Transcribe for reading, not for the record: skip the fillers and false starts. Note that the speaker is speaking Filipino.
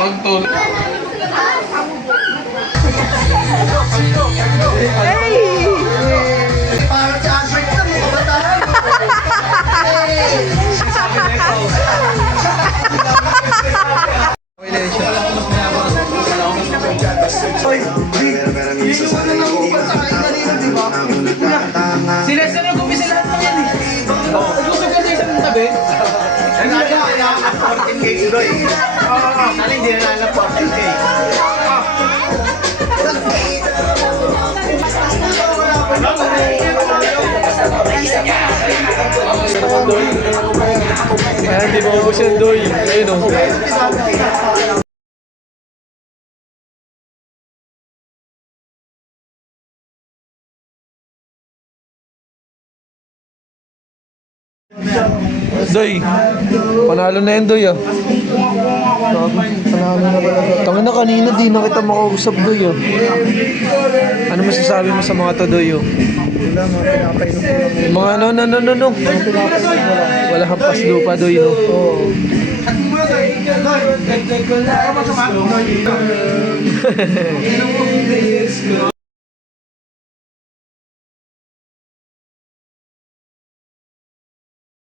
Pagtulog. Sila nag-umpisa lahat ng yan eh. Nag-umpisa sa isang tabi. Kaya 14K tuloy. Sana hindi na lang 14K. Ayan, di ba ubos yan, Doy? Ayun o. Doy, panalo na yan, Doy ah. Panalo na talaga. Tangin na kanina, di na kita makausap, Doy ah. Ano masasabi mo sa mga to, Doy oh? Wala nga, pinapainom ko lang. Mga no. Wala kang paslupa, Doy no? Oo.